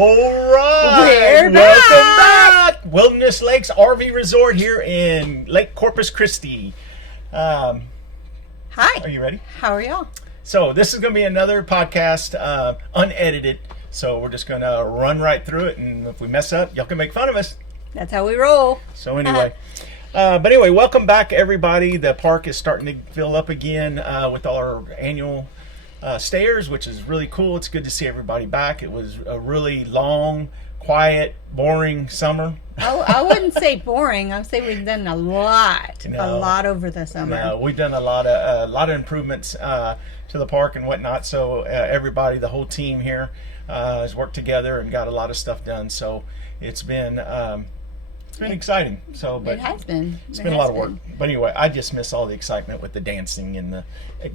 All right, We're welcome back. Wilderness Lakes RV Resort here in Lake Corpus Christi. Are Hi. you ready? How are y'all? So this is going to be another podcast, unedited. So we're just going to run right through it, and if we mess up, y'all can make fun of us. That's how we roll. So anyway, welcome back, everybody. The park is starting to fill up again with our annual stayers, which is really cool. It's good to see everybody back. It was a really long, quiet, boring summer. I wouldn't say boring. I would say we've done a lot over the summer. No, we've done a lot of improvements to the park and whatnot. So everybody, the whole team here, has worked together and got a lot of stuff done. So it's been exciting. So, but it has been. It's been a lot of work. But anyway, I just miss all the excitement with the dancing and the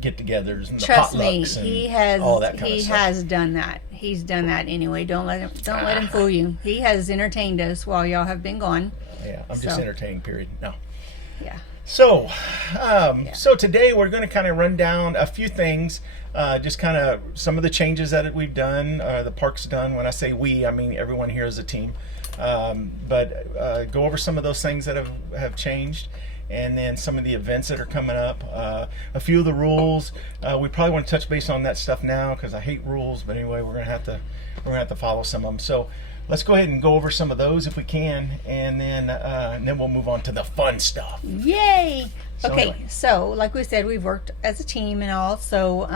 get-togethers and the Trust potlucks me, and all that kind of stuff. He has done that. He's done that anyway. Don't let him fool you. He has entertained us while y'all have been gone. Yeah, I'm just entertaining. Period. No. Yeah. So, so today we're going to kind of run down a few things, just kind of some of the changes that we've done, the park's done. When I say we, I mean everyone here is a team. But go over some of those things that have changed, and then some of the events that are coming up. A few of the rules. We probably want to touch base on that stuff now because I hate rules. But anyway, we're gonna have to follow some of them. So let's go ahead and go over some of those if we can, and then we'll move on to the fun stuff. Yay! So Okay, anyway. so like we said, we've worked as a team and all. So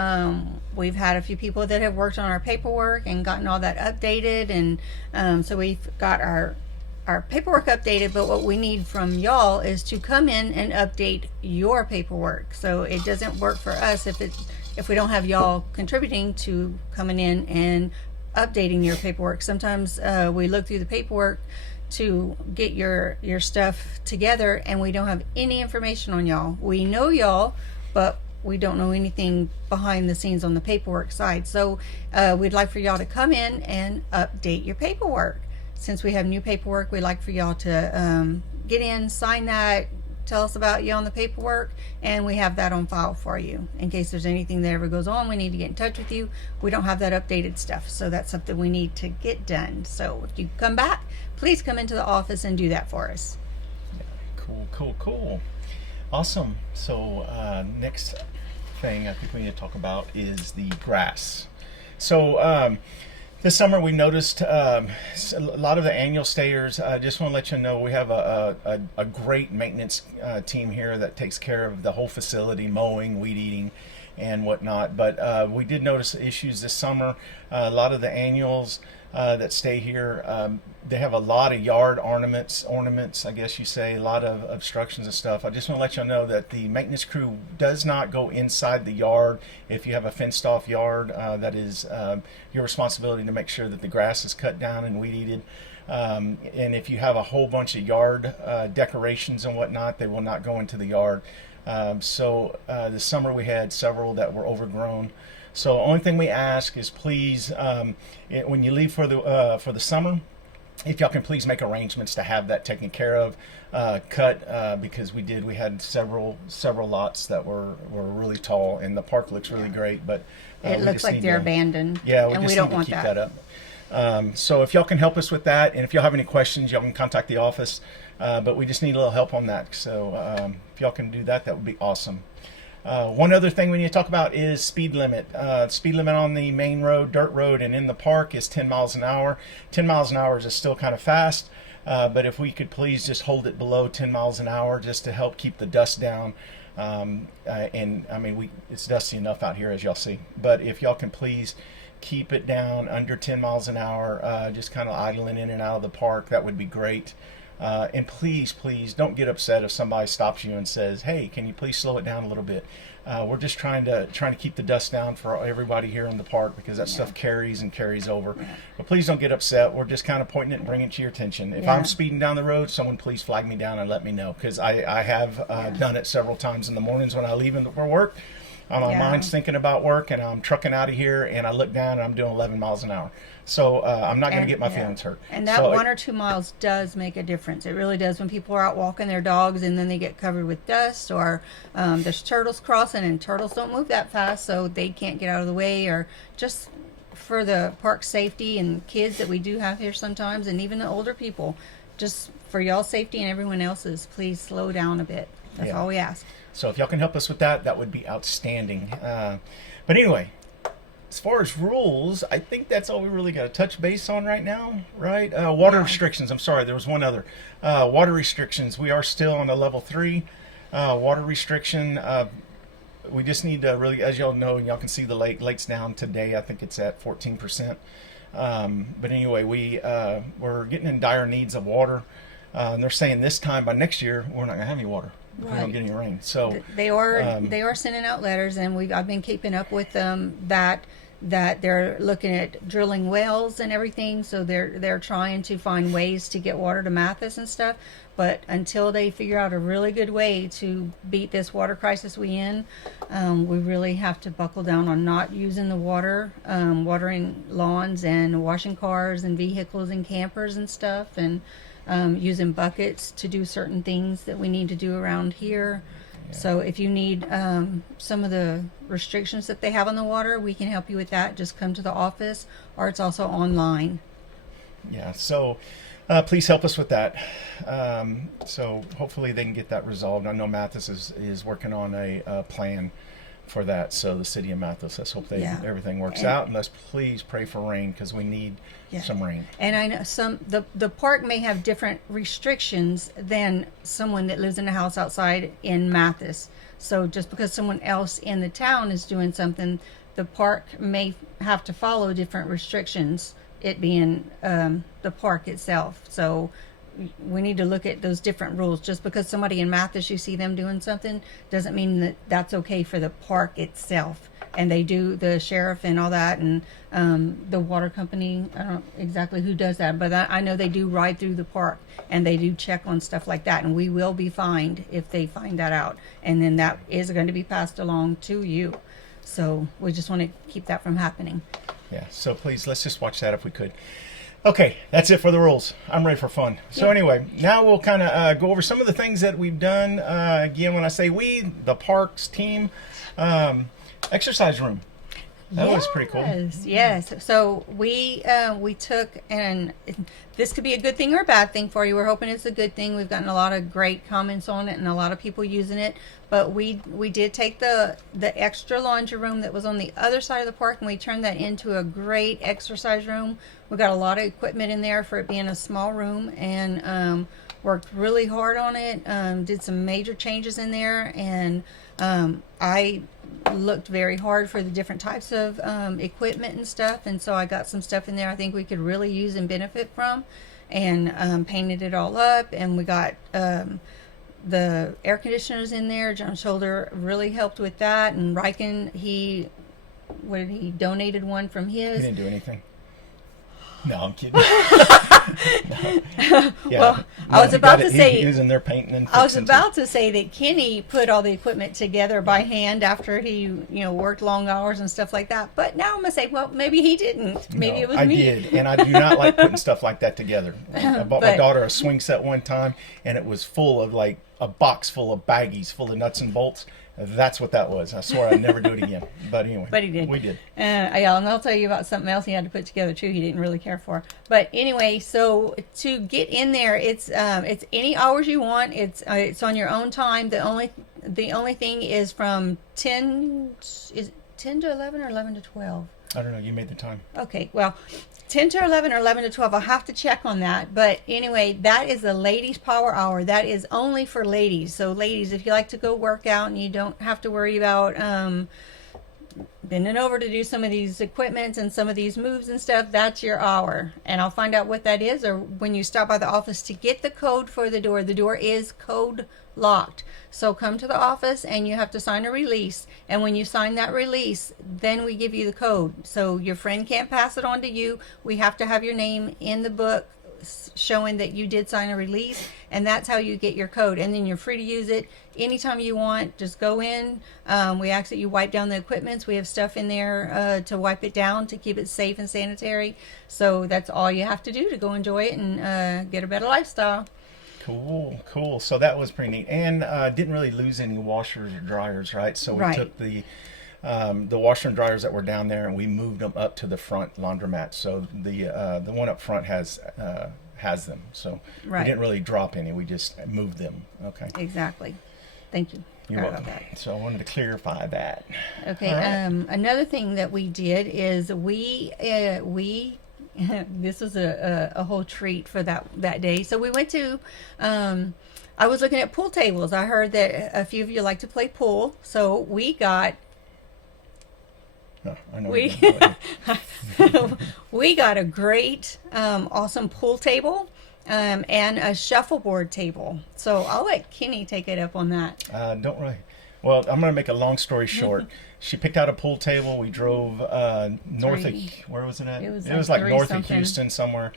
we've had a few people that have worked on our paperwork and gotten all that updated, and so we've got our paperwork updated. But what we need from y'all is to come in and update your paperwork. So it doesn't work for us if we don't have y'all contributing to coming in and updating your paperwork. Sometimes we look through the paperwork to get your stuff together and we don't have any information on y'all. We know y'all, but we don't know anything behind the scenes on the paperwork side. So we'd like for y'all to come in and update your paperwork. Since we have new paperwork, we'd like for y'all to get in, sign that, tell us about you on the paperwork, and we have that on file for you in case there's anything that ever goes on. We need to get in touch with you. We don't have that updated stuff, so that's something we need to get done. So if you come back, please come into the office and do that for us. Cool. Awesome. So next thing I think we need to talk about is the grass. So this summer we noticed a lot of the annual stayers. I just want to let you know we have a great maintenance team here that takes care of the whole facility, mowing, weed eating, and whatnot. But we did notice issues this summer. A lot of the annuals that stay here, they have a lot of yard ornaments, I guess you say, a lot of obstructions and stuff. I just want to let you know that the maintenance crew does not go inside the yard. If you have a fenced off yard, that is your responsibility to make sure that the grass is cut down and weed eated. And if you have a whole bunch of yard decorations and whatnot, they will not go into the yard. So this summer we had several that were overgrown. So the only thing we ask is please, when you leave for the summer, if y'all can please make arrangements to have that taken care of, cut, because we had several lots that were really tall, and the park looks really great, but It looks like they're abandoned. Yeah, and we we don't don't want keep that. that up. So if y'all can help us with that, and if y'all have any questions, y'all can contact the office. But we just need a little help on that. So if y'all can do that, that would be awesome. One other thing we need to talk about is speed limit. Speed limit on the main road, dirt road, and in the park is 10 miles an hour. 10 miles an hour is still kind of fast, but if we could please just hold it below 10 miles an hour just to help keep the dust down. And I mean, it's dusty enough out here, as y'all see. But if y'all can please keep it down under 10 miles an hour, just kind of idling in and out of the park, that would be great. And please don't get upset if somebody stops you and says, "Hey, can you please slow it down a little bit?" We're just trying to keep the dust down for everybody here in the park because that stuff carries over. Yeah. But please don't get upset. We're just kind of pointing it and bringing it to your attention. If I'm speeding down the road, someone please flag me down and let me know, because I have done it several times in the mornings when I leave for work. My mind's thinking about work, and I'm trucking out of here, and I look down, and I'm doing 11 miles an hour. So I'm not going to get my feelings hurt. And that 1 or 2 miles does make a difference. It really does. When people are out walking their dogs, and then they get covered with dust, or there's turtles crossing, and turtles don't move that fast, so they can't get out of the way, or just for the park safety and kids that we do have here sometimes, and even the older people, just for y'all's safety and everyone else's, please slow down a bit. That's Yeah. all we ask. So if y'all can help us with that, that would be outstanding. But anyway, as far as rules, I think that's all we really got to touch base on right now, right? Water restrictions. I'm sorry, there was one other. Water restrictions. We are still on a level 3 water restriction. We just need to really, as y'all know, and y'all can see the lake's down today. I think it's at 14%. But anyway, we're getting in dire needs of water. And they're saying this time by next year we're not gonna have any water if we don't get any rain. So They are sending out letters, and I've been keeping up with them that they're looking at drilling wells and everything. So they're trying to find ways to get water to Mathis and stuff. But until they figure out a really good way to beat this water crisis we really have to buckle down on not using the water, watering lawns and washing cars and vehicles and campers and stuff, and using buckets to do certain things that we need to do around here. So if you need some of the restrictions that they have on the water, we can help you with that. Just come to the office, or it's also online. yeah, so please help us with that. So hopefully they can get that resolved. I know Mathis is working on a plan for that. So the city of Mathis, let's hope everything works out, and let's please pray for rain because we need some rain. And I know the park may have different restrictions than someone that lives in a house outside in Mathis. So just because someone else in the town is doing something, the park may have to follow different restrictions, it being the park itself. So we need to look at those different rules. Just because somebody in Mathis, you see them doing something, doesn't mean that that's okay for the park itself. And they do, the sheriff and all that, and the water company, I don't know exactly who does that, but I know they do ride through the park, and they do check on stuff like that, and we will be fined if they find that out. And then that is going to be passed along to you. So we just want to keep that from happening. Yeah, so please, let's just watch that if we could. Okay, that's it for the rules. I'm ready for fun. So anyway, now we'll kind of go over some of the things that we've done. Again, when I say we, the parks team, exercise room. That was pretty cool. Yes. So we took, and this could be a good thing or a bad thing for you. We're hoping it's a good thing. We've gotten a lot of great comments on it and a lot of people using it. But we did take the extra laundry room that was on the other side of the park, and we turned that into a great exercise room. We got a lot of equipment in there for it being a small room, and worked really hard on it. Did some major changes in there, and I looked very hard for the different types of equipment and stuff, and so I got some stuff in there I think we could really use and benefit from, and painted it all up. And we got the air conditioners in there. John Shoulder really helped with that, and Riken, he donated one from his. He didn't do anything. No, I'm kidding. Well, I was about to say he was in there painting and I was fixing about to say that Kenny put all the equipment together by hand after he, worked long hours and stuff like that. But now I'm gonna say, well, maybe he didn't. Maybe it was me. I did, and I do not like putting stuff like that together. I bought my daughter a swing set one time, and it was full of like a box full of baggies full of nuts and bolts. That's what that was. I swear I'd never do it again. But anyway. But he did. We did. Yeah, and I'll tell you about something else he had to put together too. He didn't really care for. But anyway, so to get in there, it's any hours you want. It's on your own time. The only thing is from 10 to 11 or 11 to 12. I don't know. You made the time. Okay, well, 10 to 11 or 11 to 12. I'll have to check on that. But anyway, that is the ladies' power hour. That is only for ladies. So ladies, if you like to go work out and you don't have to worry about bending over to do some of these equipments and some of these moves and stuff, that's your hour. And I'll find out what that is, or when you stop by the office to get the code for the door. The door is code locked. So come to the office and you have to sign a release. And when you sign that release, then we give you the code. So your friend can't pass it on to you. We have to have your name in the book showing that you did sign a release, and that's how you get your code. And then you're free to use it anytime you want. Just go in. We ask that you wipe down the equipment. We have stuff in there to wipe it down to keep it safe and sanitary. So that's all you have to do to go enjoy it and get a better lifestyle. Cool. So that was pretty neat, and didn't really lose any washers or dryers, right? So we took the the washer and dryers that were down there, and we moved them up to the front laundromat. So the one up front has them. So Right. we didn't really drop any. We just moved them. Okay. Exactly. Thank you. You're Sorry welcome. about that. So I wanted to clarify that. Okay. All right. Another thing that we did is we this was a whole treat for that day. So we went to. I was looking at pool tables. I heard that a few of you like to play pool, so we got Oh, I know. we we got a great, awesome pool table. And a shuffleboard table. So I'll let Kenny take it up on that. Don't really. Well, I'm going to make a long story short. She picked out a pool table. We drove north of, where was it at? It was like like north of something. Houston somewhere.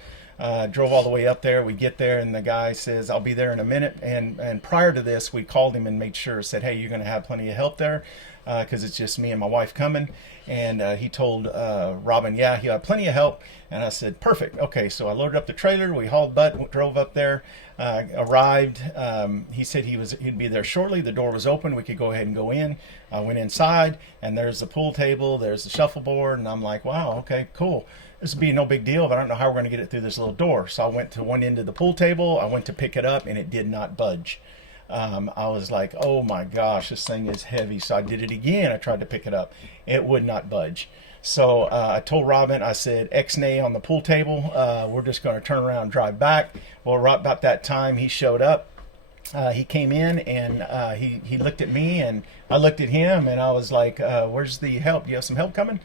Drove all the way up there. We get there, and the guy says, "I'll be there in a minute." And prior to this, we called him and made sure, said, "Hey, you're going to have plenty of help there, because it's just me and my wife coming." And he told Robin, "Yeah, he'll have plenty of help." And I said, "Perfect. Okay." So I loaded up the trailer. We hauled butt, drove up there, arrived. He said he'd be there shortly. The door was open. We could go ahead and go in. I went inside, and there's the pool table. There's the shuffleboard, and I'm like, "Wow, okay, cool. This would be no big deal, but I don't know how we're going to get it through this little door." So I went to one end of the pool table. I went to pick it up, and it did not budge. I was like, "Oh my gosh, this thing is heavy." So I did it again. I tried to pick it up. It would not budge. So I told Robin, I said, "X-nay on the pool table. We're just going to turn around and drive back." Well, right about that time, he showed up. He came in, and he looked at me, and I looked at him, and I was like, "Where's the help? Do you have some help coming?"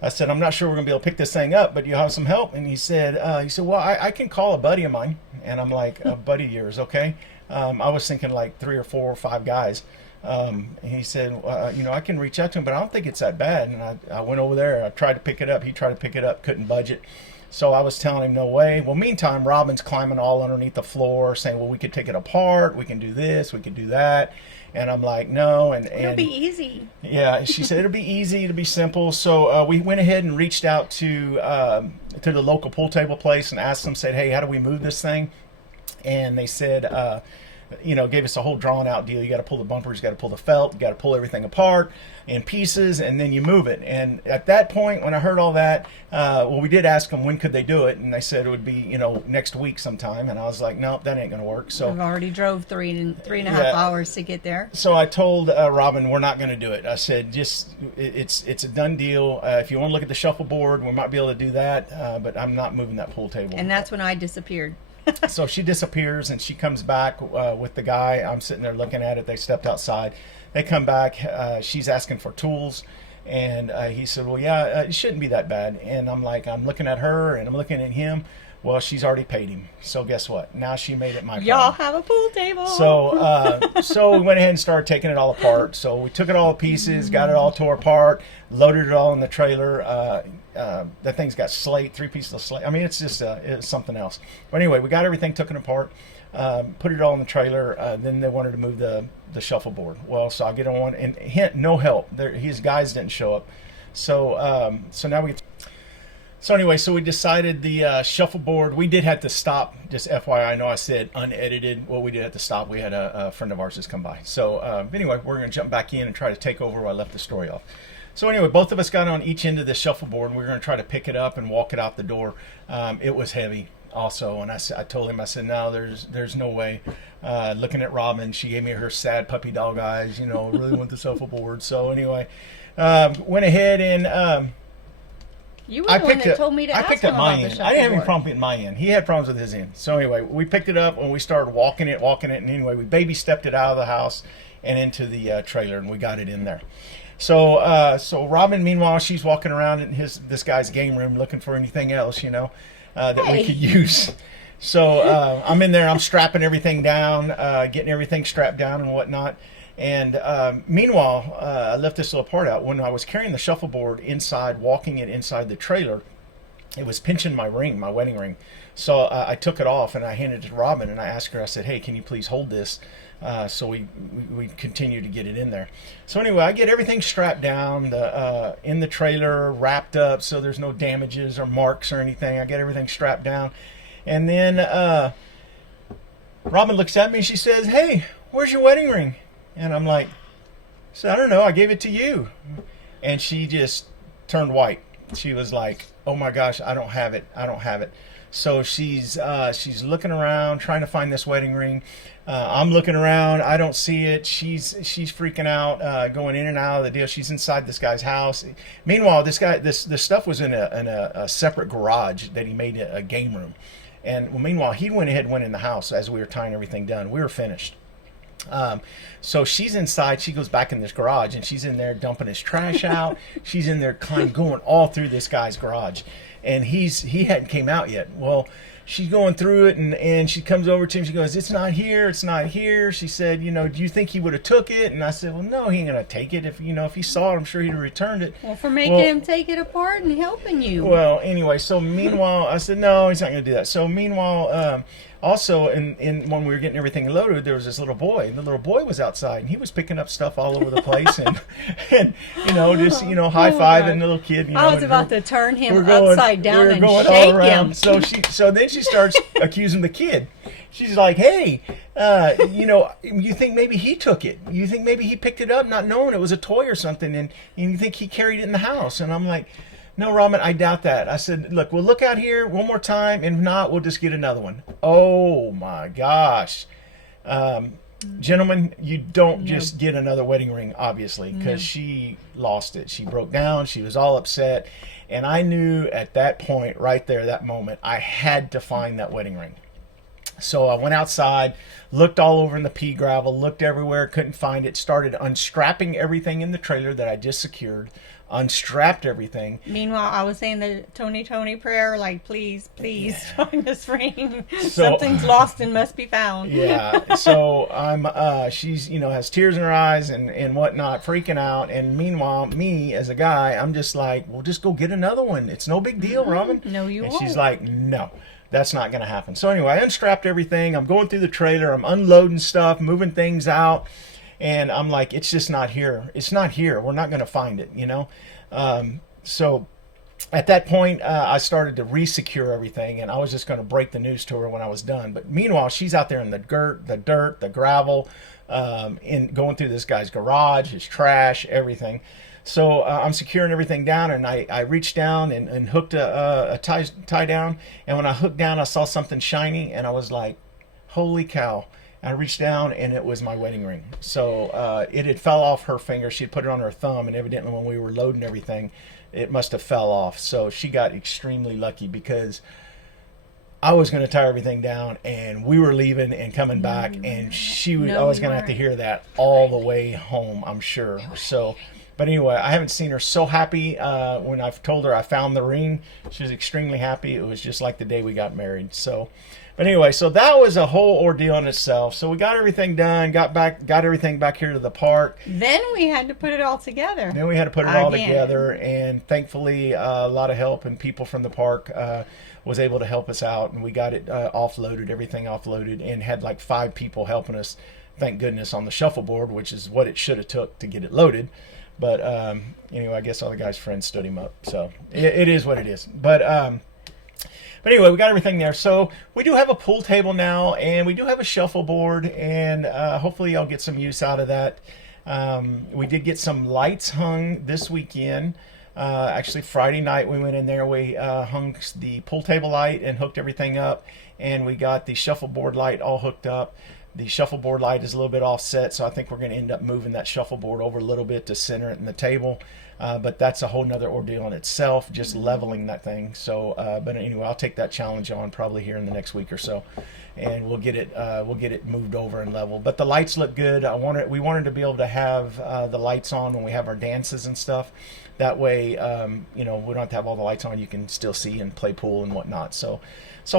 I said, "I'm not sure we're going to be able to pick this thing up, but you have some help?" And he said, "Well, I can call a buddy of mine." And I'm like, "A buddy of yours, okay?" I was thinking like 3 or 4 or 5 guys. And he said, "I can reach out to him, but I don't think it's that bad." And I went over there. I tried to pick it up. He tried to pick it up, couldn't budge it. So I was telling him, "No way." Well, meantime, Robin's climbing all underneath the floor, saying, "Well, we could take it apart. We can do this. We could do that." And I'm like, "No." It'll be easy. Yeah, she said it'll be easy, it'll be simple. So we went ahead and reached out to the local pool table place and asked them, said, "Hey, how do we move this thing?" And they said, gave us a whole drawn out deal. You got to pull the bumpers, you got to pull the felt, you got to pull everything apart in pieces, and then you move it. And at that point, when I heard all that, we did ask them when could they do it, and they said it would be next week sometime. And I was like, "Nope, that ain't gonna work." So We've already drove three and a half hours to get there. So I told Robin, "We're not going to do it." I said, it's a done deal. If you want to look at the shuffleboard, we might be able to do that, but I'm not moving that pool table. And that's when I disappeared. So she disappears, and she comes back with the guy. I'm sitting there looking at it. They stepped outside. They come back. She's asking for tools. And he said, "Well, yeah, it shouldn't be that bad." And I'm looking at her, and I'm looking at him. Well, she's already paid him. So guess what? Now she made it my problem. Y'all have a pool table. So we went ahead and started taking it all apart. So we took it all to pieces, got it all tore apart, loaded it all in the trailer. That thing's got slate, 3 pieces of slate. I mean, it's just it's something else. But anyway, we got everything taken apart, put it all in the trailer. Then they wanted to move the shuffleboard. Well, so I get on one, and hint, no help. His guys didn't show up. So now we. So anyway, so we decided the shuffleboard. We did have to stop. Just FYI, I know I said unedited. Well, we did have to stop. We had a friend of ours just come by. So anyway, we're going to jump back in and try to take over where I left the story off. So anyway, both of us got on each end of the shuffleboard, and we were going to try to pick it up and walk it out the door. It was heavy also, and I told him, I said, "No, there's no way." Looking at Robin, she gave me her sad puppy dog eyes, really want the shuffleboard. So anyway, went ahead and you were the one that told me to ask him about the shuffleboard. I didn't have any problem with my end. He had problems with his end. So anyway, we picked it up and we started walking it, and anyway, we baby stepped it out of the house and into the trailer, and we got it in there. So Robin, meanwhile, she's walking around in this guy's game room looking for anything else, that we could use. So I'm in there, I'm strapping everything down, getting everything strapped down and whatnot. And meanwhile, I left this little part out. When I was carrying the shuffleboard inside, walking it inside the trailer, it was pinching my ring, my wedding ring. So I took it off and I handed it to Robin, and I asked her, I said, "Hey, can you please hold this?" So we continue to get it in there. So anyway, I get everything strapped down in the trailer, wrapped up, so there's no damages or marks or anything. I get everything strapped down, and then Robin looks at me and she says, "Hey, where's your wedding ring?" And I'm like, "I don't know. I gave it to you." and she just turned white. She was like, "Oh my gosh, I don't have it. I don't have it." So she's looking around trying to find this wedding ring. I'm looking around. I don't see it. She's freaking out, going in and out of the deal. She's inside this guy's house. Meanwhile, this stuff was in a separate garage that he made a game room. And meanwhile, he went in the house as we were tying everything done. We were finished. So she's inside. She goes back in this garage, and she's in there dumping his trash out. She's in there kind of going all through this guy's garage, and he hadn't came out yet. Well, she's going through it, and she comes over to him. She goes, "It's not here. It's not here." She said, "Do you think he would have took it?" And I said, "Well, no, he ain't gonna take it. If he saw it, I'm sure he'd have returned it." Well, for making him take it apart and helping you. Well, anyway, so meanwhile, I said, "No, he's not gonna do that." So meanwhile, also, in when we were getting everything loaded, there was this little boy. The little boy was outside, and he was picking up stuff all over the place, and just high fiving the little kid. I was about to turn him upside down and shake him. So then she starts accusing the kid. She's like, "Hey, you think maybe he took it? You think maybe he picked it up, not knowing it was a toy or something, and you think he carried it in the house?" And I'm like, "No, Robin, I doubt that." I said, "Look, we'll look out here one more time, and if not, we'll just get another one." Oh my gosh. Gentlemen, you don't just get another wedding ring, obviously, because she lost it. She broke down. She was all upset. And I knew at that point, right there, that moment, I had to find that wedding ring. So I went outside, looked all over in the pea gravel, looked everywhere, couldn't find it, started unstrapping everything in the trailer that I just secured, unstrapped everything. Meanwhile, I was saying the Tony prayer, like, please find this ring. Something's lost and must be found. Yeah. So she's, has tears in her eyes and whatnot, freaking out. And meanwhile, me as a guy, I'm just like, well, just go get another one. It's no big deal, Robin. No, you won't. And she's like, no. That's not going to happen. So anyway, I unstrapped everything. I'm going through the trailer. I'm unloading stuff, moving things out. And I'm like, it's just not here. It's not here. We're not going to find it, So at that point, I started to re-secure everything. And I was just going to break the news to her when I was done. But meanwhile, she's out there in the dirt, the gravel, going through this guy's garage, his trash, everything. So I'm securing everything down, and I reached down and hooked a tie down. And when I hooked down, I saw something shiny, and I was like, holy cow. And I reached down, and it was my wedding ring. So it had fell off her finger. She had put it on her thumb, and evidently when we were loading everything, it must have fell off. So she got extremely lucky because I was going to tie everything down, and we were leaving and coming back, and I was going to have to hear that all the way home, I'm sure. So... But anyway, I haven't seen her so happy. When I've told her I found the ring, she was extremely happy. It was just like the day we got married. So, but anyway, so that was a whole ordeal in itself. So we got everything done, got everything back here to the park. Then we had to put it all together. And thankfully, a lot of help and people from the park was able to help us out, and we got it everything offloaded, and had like 5 people helping us. Thank goodness, on the shuffleboard, which is what it should have took to get it loaded. But anyway, I guess all the guy's friends stood him up. So it is what it is. But anyway, we got everything there. So we do have a pool table now, and we do have a shuffleboard, and hopefully y'all get some use out of that. We did get some lights hung this weekend. Actually, Friday night we went in there. We hung the pool table light and hooked everything up, and we got the shuffleboard light all hooked up. The shuffleboard light is a little bit offset, so I think we're going to end up moving that shuffleboard over a little bit to center it in the table. But that's a whole nother ordeal in itself, just leveling that thing. So, but anyway, I'll take that challenge on probably here in the next week or so, and we'll get it moved over and leveled. But the lights look good. We wanted to be able to have the lights on when we have our dances and stuff. That way, we don't have to have all the lights on. You can still see and play pool and whatnot. So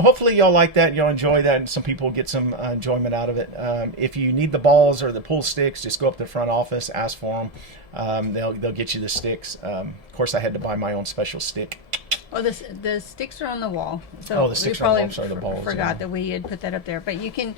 hopefully y'all like that. Y'all enjoy that, and some people get some enjoyment out of it. If you need the balls or the pool sticks, just go up to the front office, ask for them. They'll get you the sticks. Of course, I had to buy my own special stick. Well, the sticks are on the wall. So the sticks are on the wall. Sorry, the balls. Forgot that we had put that up there. But you can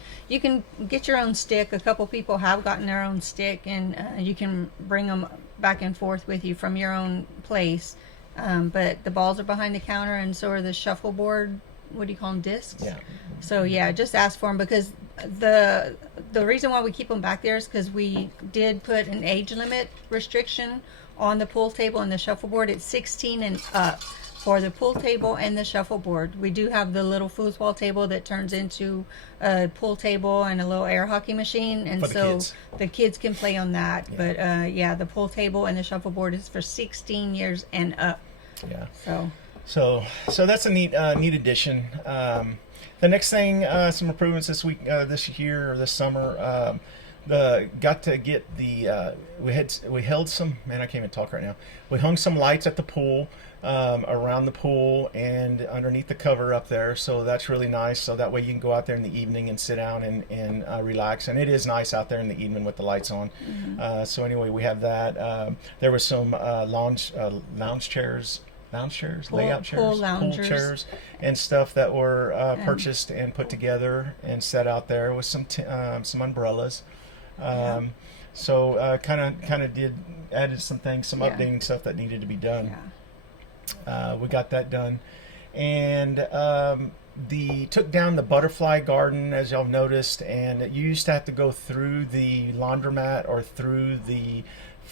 get your own stick. A couple people have gotten their own stick, and you can bring them back and forth with you from your own place. But the balls are behind the counter, and so are the shuffleboard. What do you call them, discs? Yeah. So yeah, just ask for them, because the reason why we keep them back there is because we did put an age limit restriction on the pool table and the shuffleboard. It's 16 and up for the pool table and the shuffleboard. We do have the little foosball table that turns into a pool table and a little air hockey machine, and For the so kids. the kids can play on that. But yeah, the pool table and the shuffleboard is for 16 years and up. Yeah. So So that's a neat addition. The next thing, some improvements this week, this year or this summer. Got to get the we held some, man, I can't even talk right now. We hung some lights at the pool, around the pool and underneath the cover up there, so that's really nice. So that way you can go out there in the evening and sit down and relax. And it is nice out there in the evening with the lights on. So anyway, we have that. There was some lounge chairs, layout chairs, pool loungers. chairs, and stuff that were purchased and put together and set out there with some umbrellas. So kind of added some things, some updating stuff that needed to be done. We got that done, and took down the butterfly garden, as y'all noticed, and you used to have to go through the laundromat or through the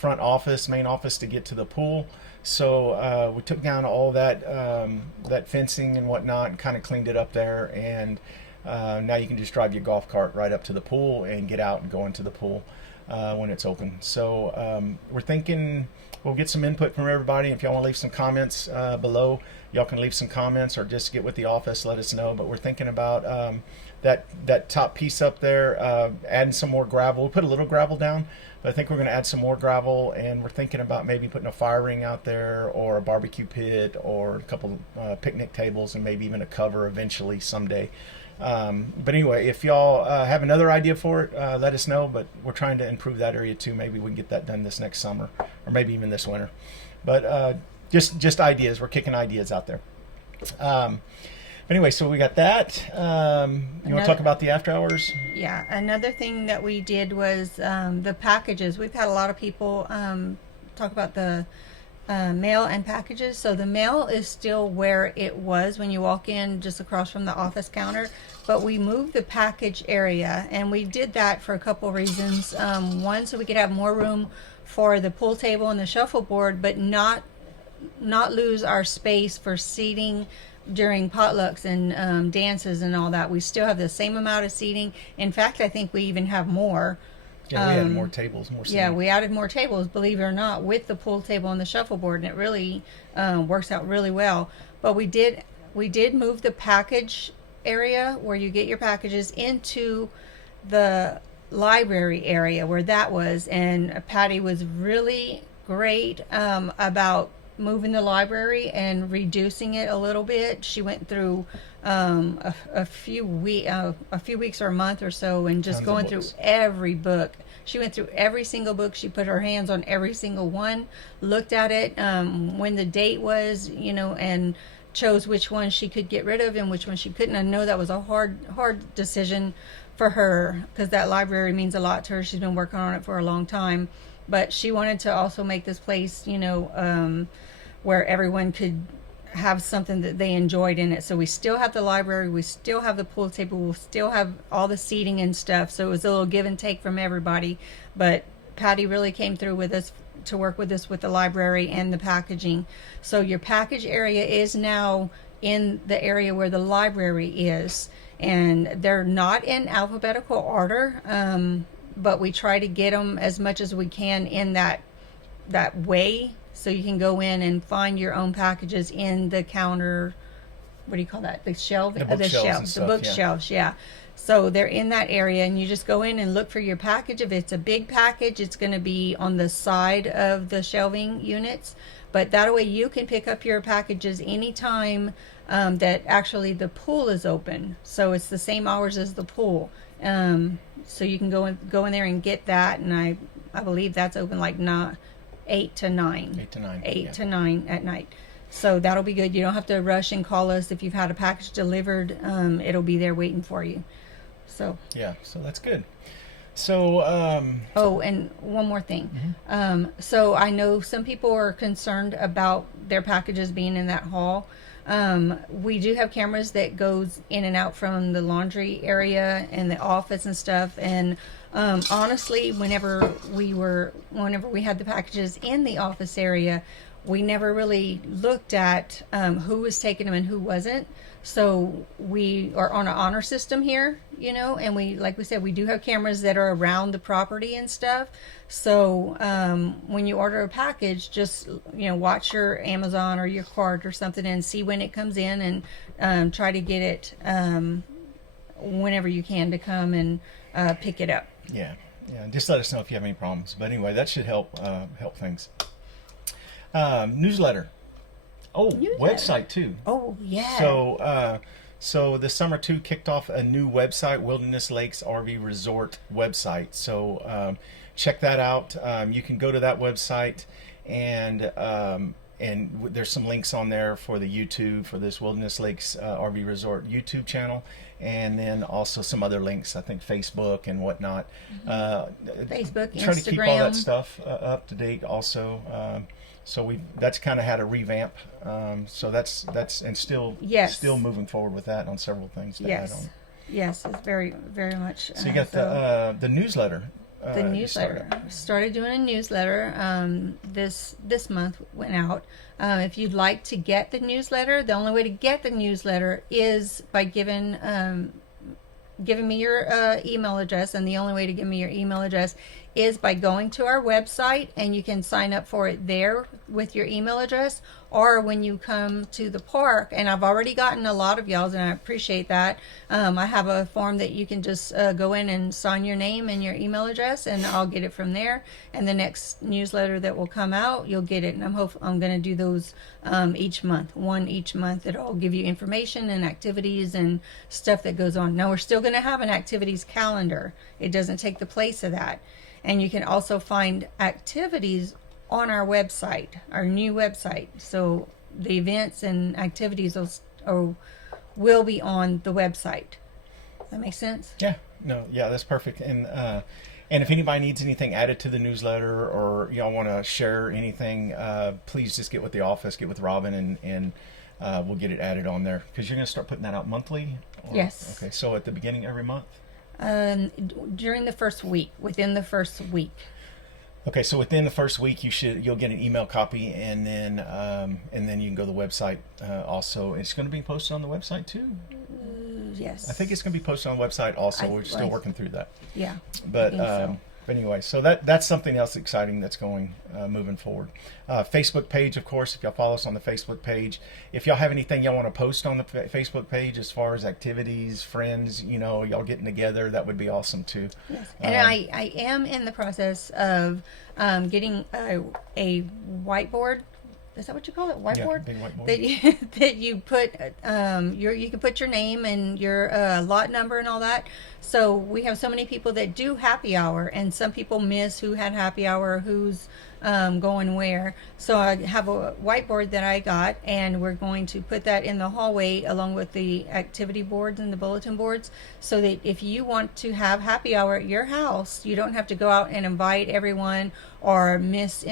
main office to get to the pool. So we took down all that fencing and whatnot and kind of cleaned it up there, and now you can just drive your golf cart right up to the pool and get out and go into the pool when it's open. So we're thinking we'll get some input from everybody. If y'all want to leave some comments below, y'all can leave some comments or just get with the office, let us know. But we're thinking about that top piece up there, adding some more gravel. We'll put a little gravel down, but I think we're going to add some more gravel, and we're thinking about maybe putting a fire ring out there or a barbecue pit or a couple picnic tables and maybe even a cover eventually someday. But anyway, if y'all have another idea for it, let us know. But we're trying to improve that area too. Maybe we can get that done this next summer or maybe even this winter. But just ideas. We're kicking ideas out there. Anyway, so we got that. You want to talk about the after hours? yeah, another thing that we did was the packages. We've had a lot of people talk about the mail and packages. So the mail is still where it was when you walk in, just across from the office counter, but we moved the package area, and we did that for a couple reasons. One, so we could have more room for the pool table and the shuffleboard, but not lose our space for seating during potlucks and dances and all that. We still have the same amount of seating. In fact, I think we even have more. Yeah, we added more tables, more seating. Yeah, we added more tables, believe it or not, with the pool table and the shuffleboard, and it really works out really well. But we did move the package area where you get your packages into the library area where that was, and Patty was really great about moving the library and reducing it a little bit. She went through a few weeks or a month or so, and just going through every book. She went through every single book. She put her hands on every single one, looked at it, when the date was, and chose which one she could get rid of and which one she couldn't. I know that was a hard decision for her, because that library means a lot to her. She's been working on it for a long time, but she wanted to also make this place, where everyone could have something that they enjoyed in it. So we still have the library, we still have the pool table, we'll still have all the seating and stuff. So it was a little give and take from everybody. But Patty really came through with us to work with us with the library and the packaging. So your package area is now in the area where the library is, and they're not in alphabetical order, but we try to get them as much as we can in that way. So you can go in and find your own packages in the counter. What do you call that? The shelf? The bookshelves and the stuff, bookshelves, yeah. So they're in that area, and you just go in and look for your package. If it's a big package, it's going to be on the side of the shelving units. But that way you can pick up your packages anytime that actually the pool is open. So it's the same hours as the pool. So you can go in there and get that, and I believe that's open like 8 to 9. 8 to 9 at night. So that'll be good. You don't have to rush and call us if you've had a package delivered. It'll be there waiting for you. So yeah, so that's good. So oh, and one more thing. So I know some people are concerned about their packages being in that hall. We do have cameras that goes in and out from the laundry area and the office and stuff, and Honestly, whenever we had the packages in the office area, we never really looked at who was taking them and who wasn't. So we are on an honor system here, and like we said, we do have cameras that are around the property and stuff. So when you order a package, just watch your Amazon or your cart or something and see when it comes in, and try to get it whenever you can to come and pick it up. Yeah. Just let us know if you have any problems. But anyway, that should help things. Newsletter. Oh, website too. Oh, yeah. So the summer 2 kicked off a new website, Wilderness Lakes RV Resort website. So check that out. You can go to that website, and there's some links on there for the YouTube for this Wilderness Lakes RV Resort YouTube channel, and then also some other links. I think Facebook and whatnot. Facebook, try Instagram. to keep all that stuff up to date. Also. So that's kind of had a revamp. So that's and still moving forward with that on several things to add on. Yes, it's very, very much. So you got the newsletter. The newsletter. Started doing a newsletter. This month went out. If you'd like to get the newsletter, the only way to get the newsletter is by giving me your email address, and the only way to give me your email address is by going to our website, and you can sign up for it there with your email address, or when you come to the park. And I've already gotten a lot of y'all's, and I appreciate that. I have a form that you can just go in and sign your name and your email address, and I'll get it from there. And the next newsletter that will come out, you'll get it. And I'm going to do those each month, one each month. It'll give you information and activities and stuff that goes on. Now, we're still going to have an activities calendar. It doesn't take the place of that. And you can also find activities on our website, our new website. So the events and activities will be on the website. Does that make sense? Yeah. No. Yeah, that's perfect. And if anybody needs anything added to the newsletter, or y'all want to share anything, please just get with the office, get with Robin, and we'll get it added on there. Because you're going to start putting that out monthly? Yes. Okay. So at the beginning every month? During the first week, within the first week. Okay, so within the first week, you'll get an email copy, and then you can go to the website. Also, it's going to be posted on the website too. Yes, I think it's going to be posted on the website. Also, we're still working through that. Yeah, but but anyway, so that's something else exciting that's going moving forward. Facebook page, of course, if y'all follow us on the Facebook page. If y'all have anything y'all want to post on the Facebook page as far as activities, friends, y'all getting together, that would be awesome too. Yes. And I am in the process of getting a whiteboard. Is that what you call it? Whiteboard? Yeah, big whiteboard. That you put you can put your name and your lot number and all that. So we have so many people that do happy hour, and some people miss who had happy hour, who's going where. So I have a whiteboard that I got, and we're going to put that in the hallway along with the activity boards and the bulletin boards, so that if you want to have happy hour at your house, you don't have to go out and invite everyone or miss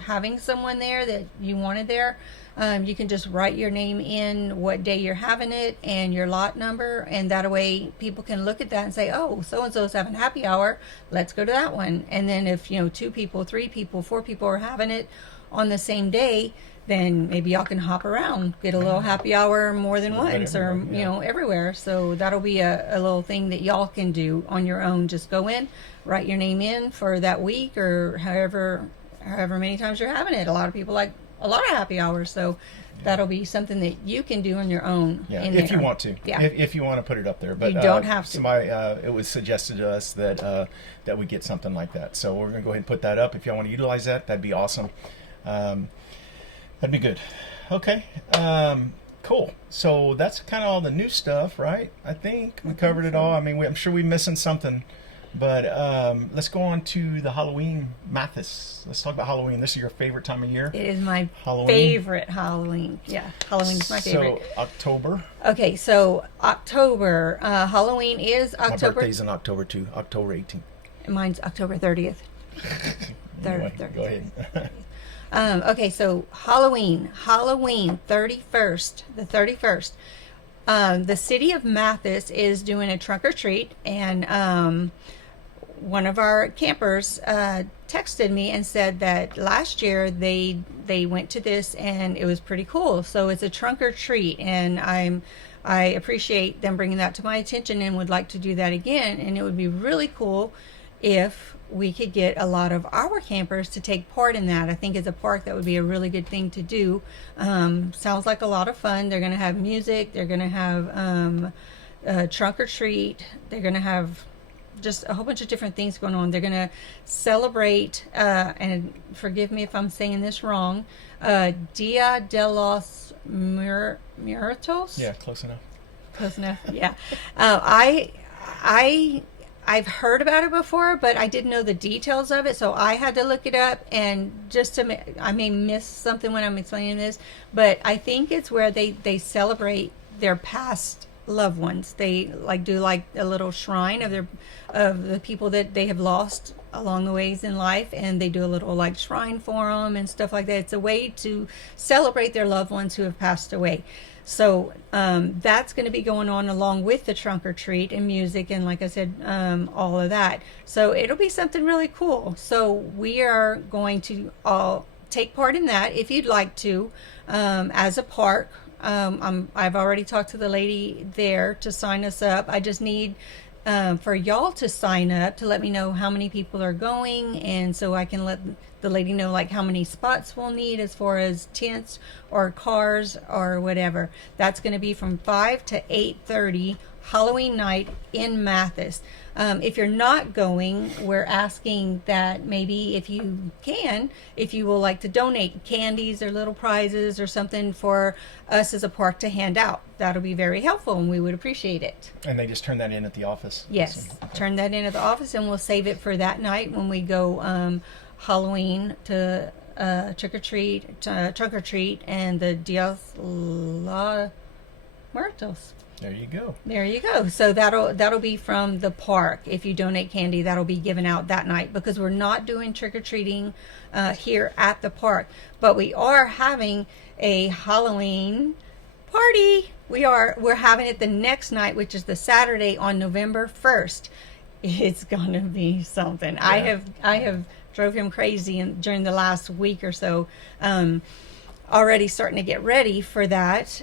having someone there that you wanted there. You can just write your name in, what day you're having it, and your lot number, and that way people can look at that and say, oh, so-and-so's having happy hour, let's go to that one. And then if 2 people, 3 people, 4 people are having it on the same day, then maybe y'all can hop around, get a little happy hour more than once, or everywhere. So that'll be a little thing that y'all can do on your own. Just go in, write your name in for that week, or however many times you're having it. A lot of people like a lot of happy hours, so that'll be something that you can do on your own. Yeah, if you want to. Yeah, if you want to put it up there, but you don't have to. Somebody, it was suggested to us that we get something like that, so we're gonna go ahead and put that up. If y'all want to utilize that, that'd be awesome. That'd be good. Okay. Cool. So that's kind of all the new stuff, right? I think we covered it all. I mean, I'm sure we're missing something. But let's go on to the Halloween Mathis. Let's talk about Halloween. This is your favorite time of year? It is my favorite Halloween. Yeah, Halloween's my favorite. So October? Okay, so October. Halloween is October. My birthday's in October too, October 18th. Mine's October 30th. Anyway, go ahead. Okay, so Halloween 31st, the 31st. The city of Mathis is doing a trunk or treat, and one of our campers texted me and said that last year they went to this and it was pretty cool. So it's a trunk or treat, and I appreciate them bringing that to my attention and would like to do that again. And it would be really cool if we could get a lot of our campers to take part in that. I think as a park that would be a really good thing to do. Sounds like a lot of fun. They're going to have music. They're going to have trunk or treat. They're going to have just a whole bunch of different things going on. They're going to celebrate, and forgive me if I'm saying this wrong, Dia de los Muertos. Yeah, close enough. Close enough. Yeah. I've heard about it before, but I didn't know the details of it, so I had to look it up. And just to, I may miss something when I'm explaining this, but I think it's where they celebrate their past loved ones. They do like a little shrine of the people that they have lost along the ways in life, and they do a little like shrine for them and stuff like that. It's a way to celebrate their loved ones who have passed away. So that's going to be going on along with the trunk or treat and music and, like I said, all of that. So it'll be something really cool. So we are going to all take part in that if you'd like to, as a park. I've already talked to the lady there to sign us up. I just need for y'all to sign up to let me know how many people are going, and so I can let the lady know like how many spots we'll need as far as tents or cars or whatever. That's going to be from 5 to 8:30 Halloween night in Mathis. If you're not going, we're asking that maybe if you can, if you will like to donate candies or little prizes or something for us as a park to hand out. That'll be very helpful and we would appreciate it. And they just turn that in at the office? Yes, So, turn that in at the office and we'll save it for that night when we go Halloween to trunk or treat and the Dios los Muertos. there you go. There you go. So that'll be from the park. If you donate candy, that'll be given out that night, because we're not doing trick-or-treating here at the park, but we are having a Halloween party. We're having it the next night, which is the Saturday on November 1st. It's gonna be something. Yeah. I have drove him crazy during the last week or so, already starting to get ready for that.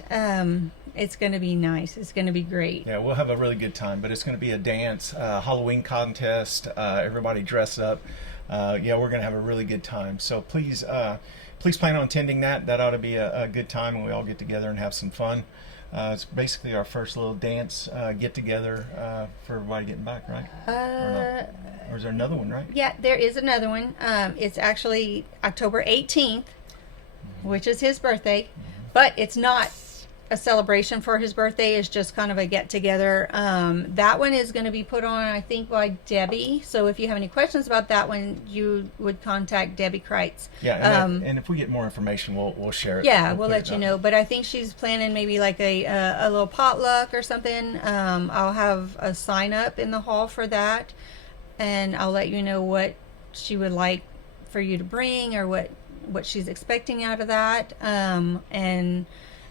It's going to be nice. It's going to be great. Yeah, we'll have a really good time, but it's going to be a dance, Halloween contest, everybody dress up. Yeah, we're going to have a really good time. So please plan on attending that. That ought to be a good time when we all get together and have some fun. It's basically our first little dance get together for everybody getting back, right? Or is there another one, right? Yeah, there is another one. It's actually October 18th, which is his birthday, but it's not a celebration for his birthday. Is just kind of a get together. That one is going to be put on, I think, by Debbie. So if you have any questions about that one, you would contact Debbie Kreitz. Yeah, and if we get more information, we'll share it. Yeah, we'll put let it you out. know. But I think she's planning maybe like a little potluck or something. I'll have a sign up in the hall for that, and I'll let you know what she would like for you to bring or what she's expecting out of that.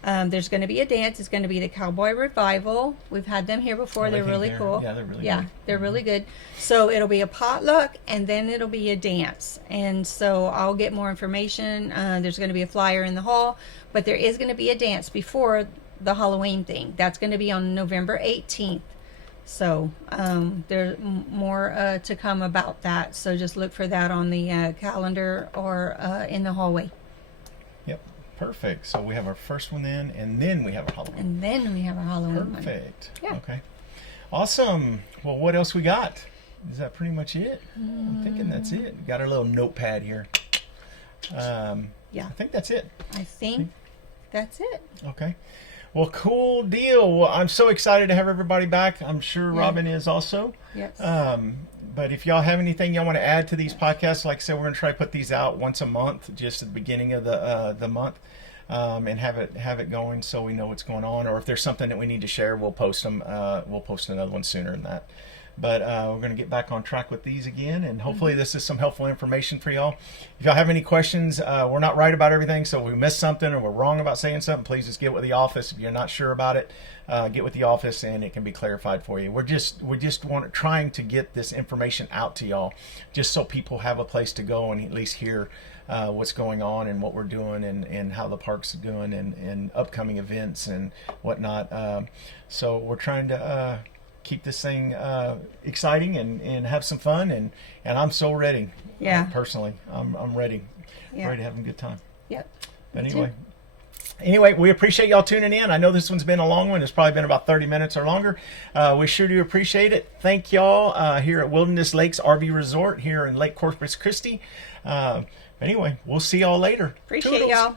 There's going to be a dance. It's going to be the Cowboy Revival. We've had them here before. Oh, I They're think really cool. Yeah, they're really Yeah, good. they're really good. So it'll be a potluck and then it'll be a dance. And so I'll get more information. There's going to be a flyer in the hall, but there is going to be a dance before the Halloween thing. That's going to be on November 18th. So there's more to come about that. So just look for that on the calendar or in the hallway. Yep, perfect. So we have our first one then, and then we have our Halloween. And then we have a Halloween one. Perfect. Yeah. Okay. Awesome. Well, what else we got? Is that pretty much it? I'm thinking that's it. Got our little notepad here. Yeah. I think that's it. I think that's it. Okay. Well, cool deal. Well, I'm so excited to have everybody back. I'm sure Yeah. Robin is also. Yes. But if y'all have anything y'all want to add to these podcasts, like I said, we're going to try to put these out once a month, just at the beginning of the month, and have it going so we know what's going on. Or if there's something that we need to share, we'll post them. We'll post another one sooner than that. But we're going to get back on track with these again, and hopefully this is some helpful information for y'all. If y'all have any questions, we're not right about everything, so if we missed something or we're wrong about saying something, please just get with the office. If you're not sure about it, get with the office and it can be clarified for you. We just trying to get this information out to y'all, just so people have a place to go and at least hear what's going on and what we're doing and how the park's doing and upcoming events and whatnot. So we're trying to keep this thing exciting and have some fun, and I'm so ready. Yeah. Personally, I'm ready. Yeah. Ready to have a good time. Yep. But Me too. anyway, we appreciate y'all tuning in. I know this one's been a long one. It's probably been about 30 minutes or longer. We sure do appreciate it. Thank y'all here at Wilderness Lakes RV Resort here in Lake Corpus Christi. Anyway, we'll see y'all later. Appreciate Toodles. y'all.